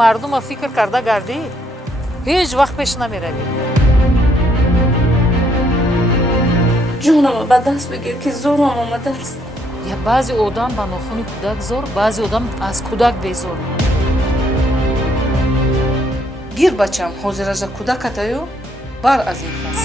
мардума фикр карда гардӣ? ҳеҷ вақт пеш намеравӣ. ҷонама ба даст бигир ки зӯрам омадааст. Я баъзе одам ба нохуни кӯдак зор, баъзе одам аз кӯдак безор. гир бачам ҳозир ажа кӯдакатаю бар аз ин хас.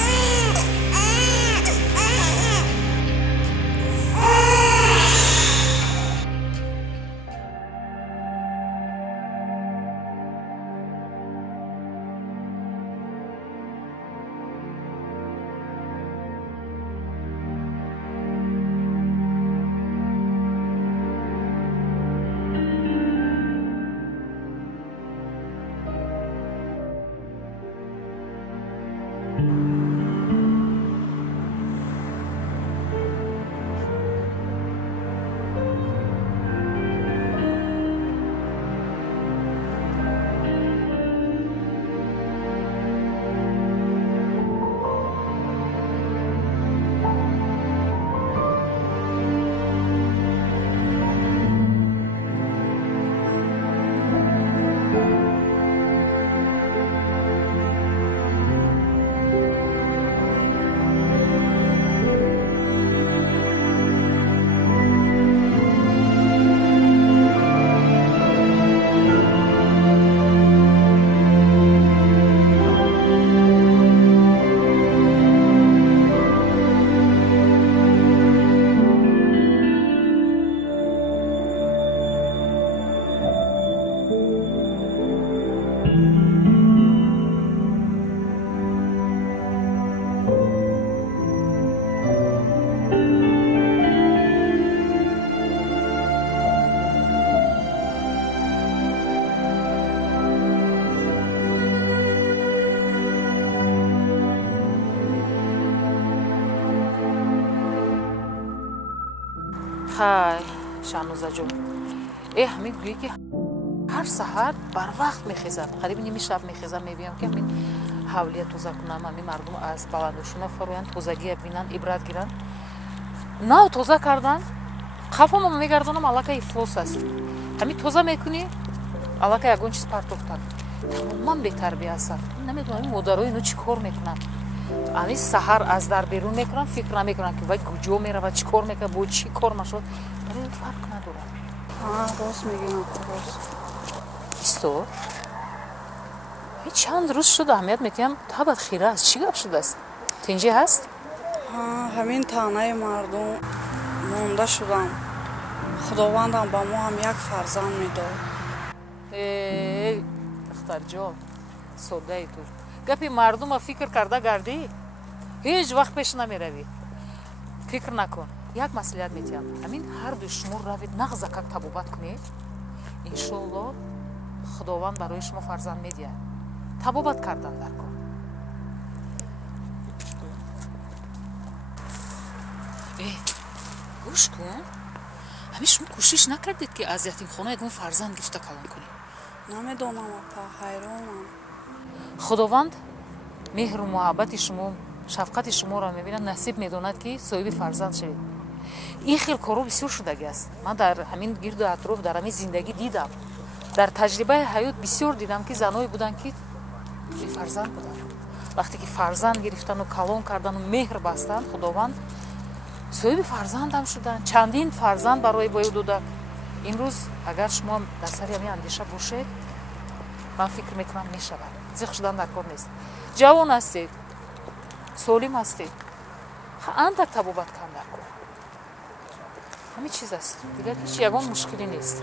хай шанӯзаҷон ҳамин гӯӣ ки ҳар саҳар барвақт мехезад, қариби ними шаб мехезам, мебиям ки ҳамин ҳавлия тоза кунам, ҳамин мардум аз баландошина фароянд тозагия бинанд, ибрат гиранд. нав тоза кардан қафомо мегардонам, аллакай ифлос аст. ҳамин тоза мекунӣ, аллакай ягон чиз партофтад. тамоман бетарбия астад. Намедонам ин модарои инӯ чӣ кор мекунанд. ҳамин саҳар аз дар берун мекунанд, фикр намекунанд ки вай куҷо меравад, чӣ кор мекунад, бо чӣ кор машуд. барои фарқ надорад. Рост мегӯям, рост. исто чанд рӯз шуд аҳамият метиҳам, табат хира аст, чӣ гап шудааст? тинҷӣ ҳаст? ҳамин таънаи мардум монда шудам. худовандам ба мо ҳам як фарзанд медод. духтарҷон, соддаи ту гапи мардума фикр карда гардӣ? ҳеҷ вақт пеш намеравӣ. фикр накун. як маслиҳат метиҳам, ҳамин ҳардуи шумо равед нағзакак табобат кунед, иншоалло худованд барои шумо фарзанд медиҳад. табобат кардан дар кор. гӯш кун, ҳамин шумо кӯшиш накардед ки аз ятимхона ягон фарзанд гирифта калон кунед? намедонам апа, ҳайронам. худованд меҳру муҳаббати шумо, шафқати шуморо мебинад, насиб медонад ки соҳиби фарзанд шавед. ин хел корҳо бисёр шудагӣ аст. ман дар ҳамин гирду атроф, дар ҳамин зиндагӣ дидам, дар таҷрибаи ҳаёт бисёр дидам ки заное буданд ки бефарзанд буданд. вақте ки фарзанд гирифтану калон кардану меҳр бастанд, худованд соҳиби фарзандам шуданд. чандин фарзанд барои боё додак. имрӯз агар шумо дар сари ҳамин андеша бошед, ман фикр мекунам мешавад. зиқ шудан дар кор нест. ҷавон ҳастед, солим ҳастед, андак табобат кан дар кор. ҳамин чиз аст, дигар ҳеҷ ягон мушкилӣ нест.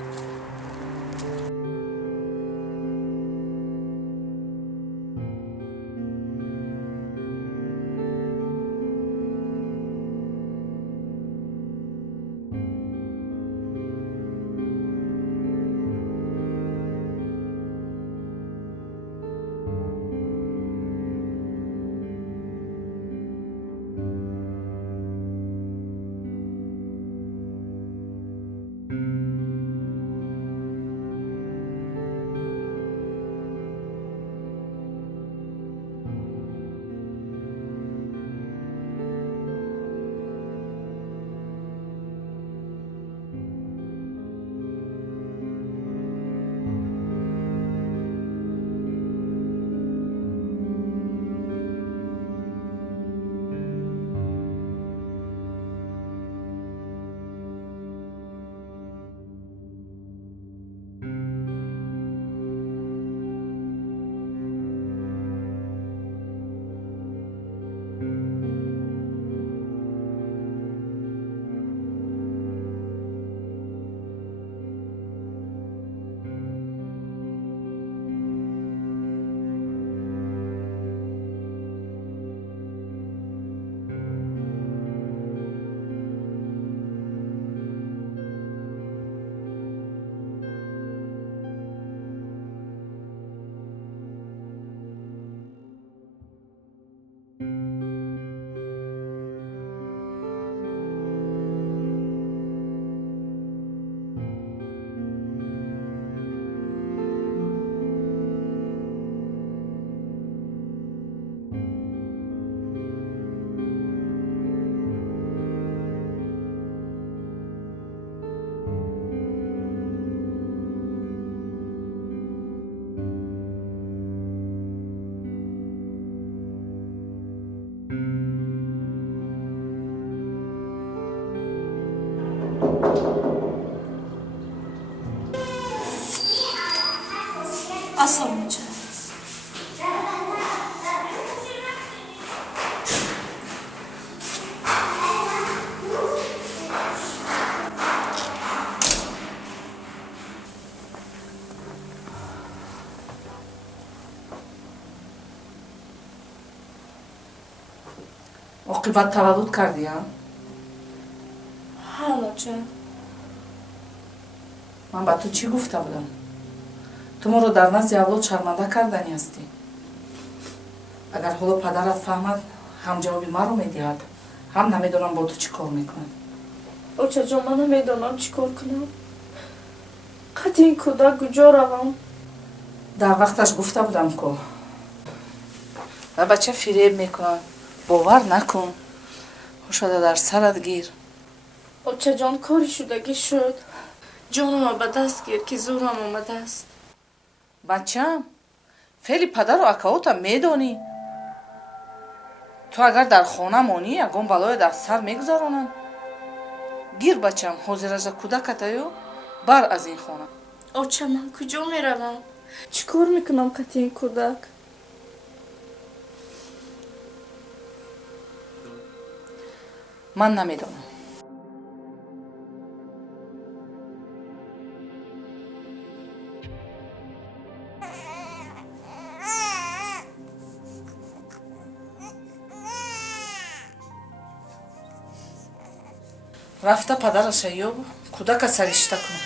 оқибат таваллуд кардиам? ҳалоча ман ба ту чӣ гуфта будам? ту моро дар назди авлод шарманда кардани ҳастӣ. агар ҳоло падарат фаҳмад, ҳам ҷавоби маро медиҳад, ҳам намедонам бо ту чӣ кор мекунад. очаҷон ман намедонам чӣ кор кунам. қад ин кӯдак куҷо равам? дар вақташ гуфта будам ко ва бача фиреб мекунад. бовар накун, ҳошада дар сарат гир. очаҷон кори шудагӣ шуд. ҷонома ба даст гир ки зӯрам омадааст. бачам, феъли падару акаотам медонӣ. ту агар дар хона монӣ, ягон балое дар сар мегузаронанд. гир бачам, ҳозиража кӯдакатаю, бар аз ин хона. оча ман куҷо меравам? чӣ кор мекунам қати ин кӯдак? ман намедонам. рафта падараша ёб, кӯдака саришта кун.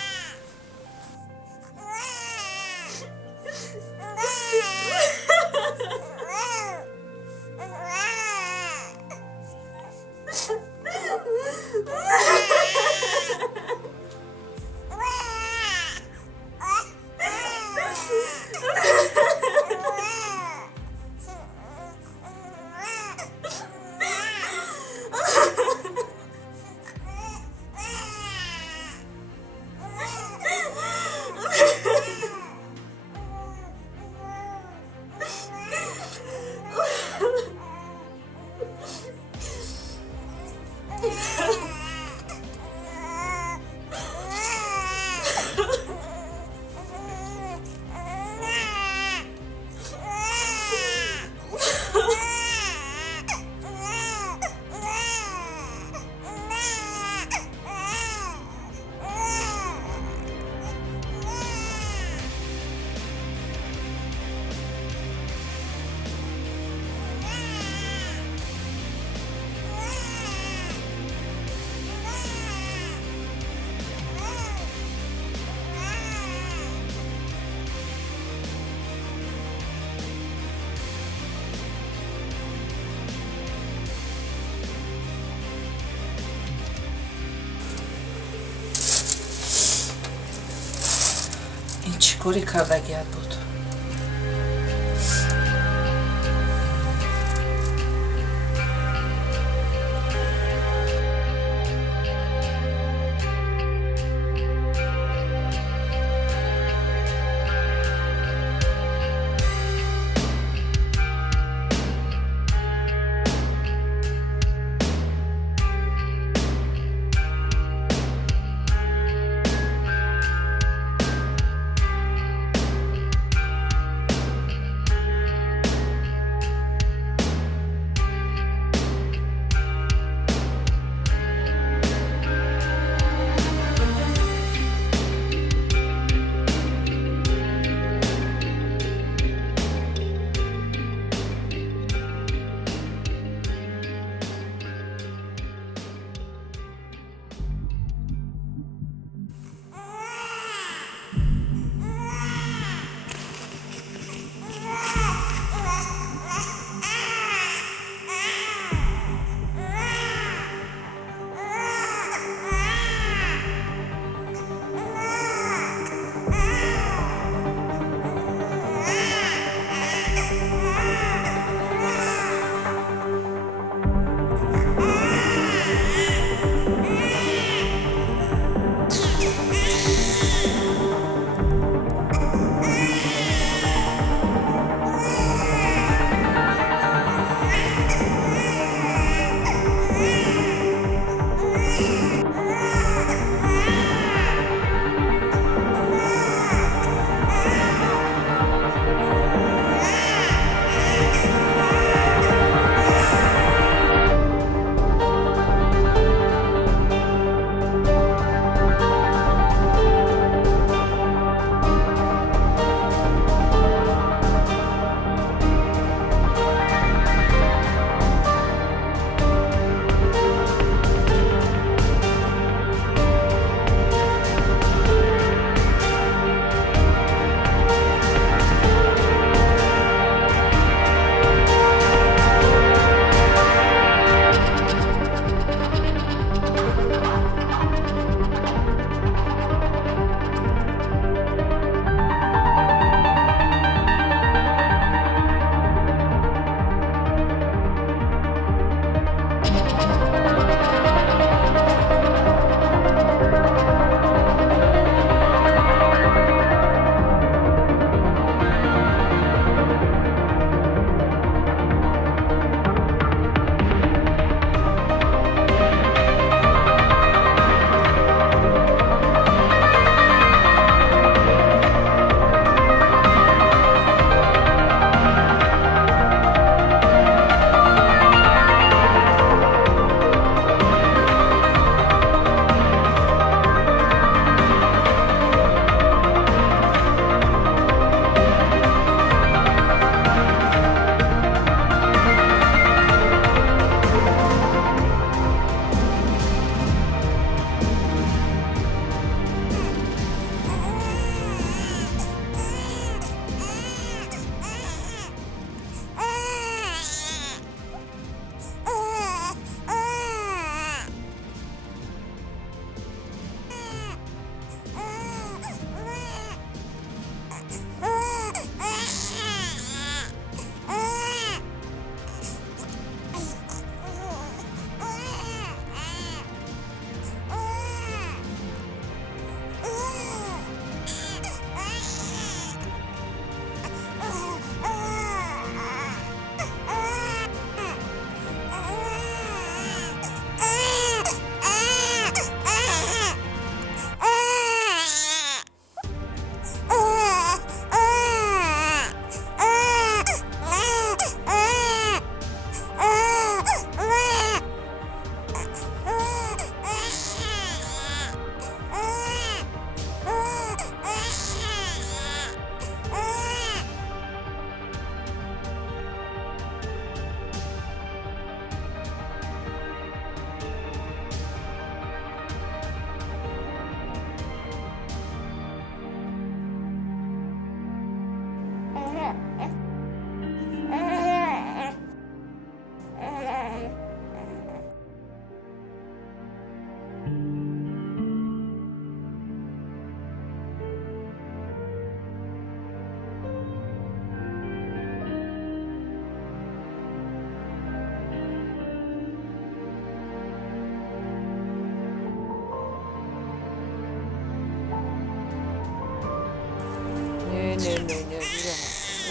чӣ кори кардагият буд?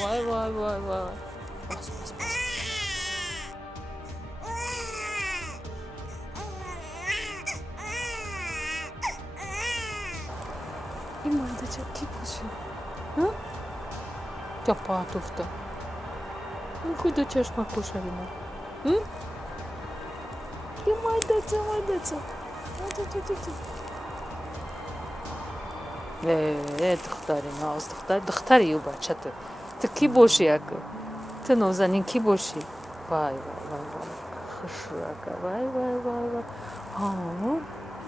وای وای وای وای باز باز باز این مایده چه کی باشه چه پاهت افتاد این کدو چشم خوشه بیمه این مایده چه دختری ناز دختری و بچه تو کی باشی اگه تو نازنین کی باشی وای وای وای وای خوشو اگه وای وای وای وای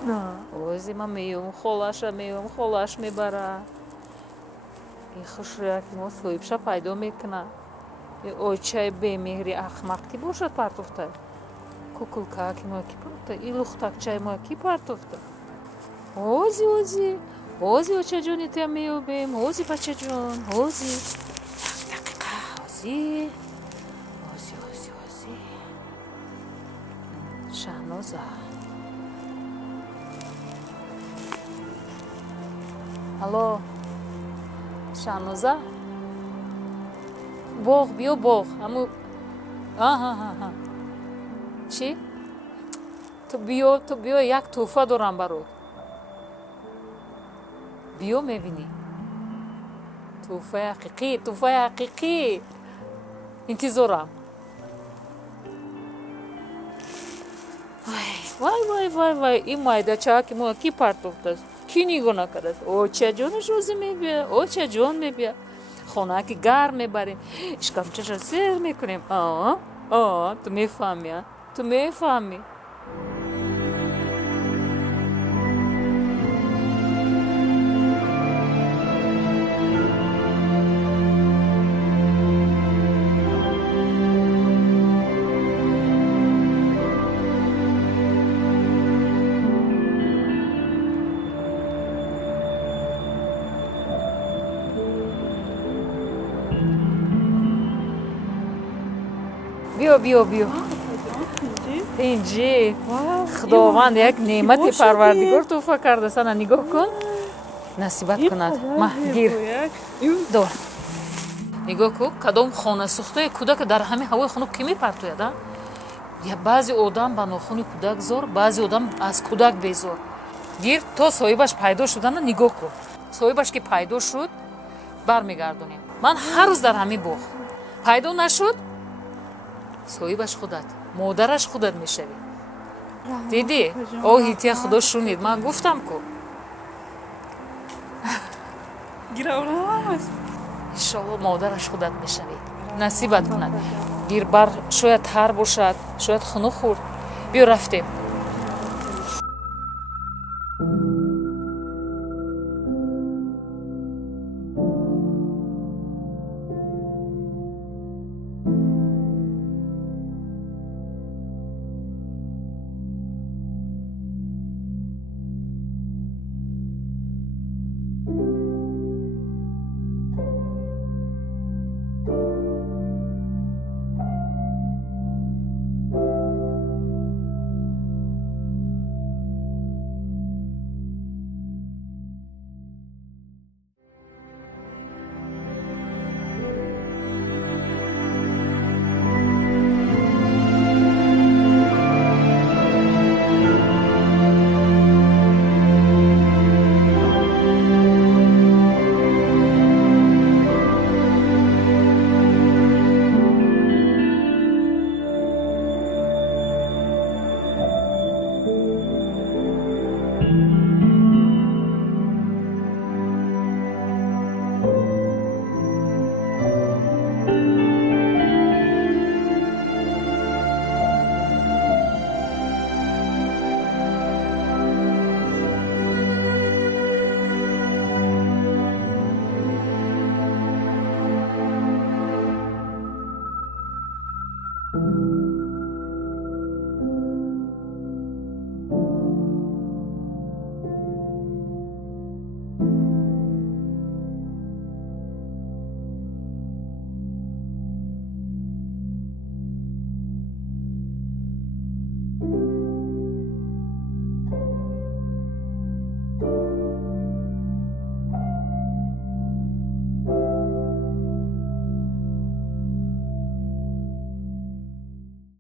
نه اوزی من میوم خلاش میبره این خوشو اگه ما سویبشه پیدا میکنه اوچای بمیهری اخمق کی باشد پرتوفته کوکولکا کی ما کی پرتوفته این لختک چای ما کی پرتوفته اوزی اوچه جونی تو میوبیم اوزی بچه جون اوزی شهنازه الو شهنازه باغ بیا باغ همو چی؟ تو بیا یک توفه دارم برات بیا میبینی توفه حقیقی انتظارم وای این مایده چه که ما کی پرتوفته است کی نگاه نکرده است او چه جونش روزی میبیا او چه جون میبیا خونه که گرم میبریم اشکم چشم سر میکنیم تو میفهمی بیا پنجی خداوند یک نعمت پروردگار توفه کرده سن نگاه کن نصیبت کند ما گیر دور نگاه کن کدام خانه سوخته کودک در همه هوای خانه کی میپرتوید یا بعضی آدم با ناخن کودک زور بعضی آدم از کودک بیزور گیر تا صاحبش پیدا شدن نگاه کن صاحبش که پیدا شد برمیگردونیم من هر روز در همین باغ پیدا نشد صاحبش خودت مادرش خودت میشوی دیدی هیتی خدا شونید من گفتم کو انشالله مادرش خودت میشوی نصیبت کند گیر بر شاید تر باشد شاید خنو خورد بیا رفتیم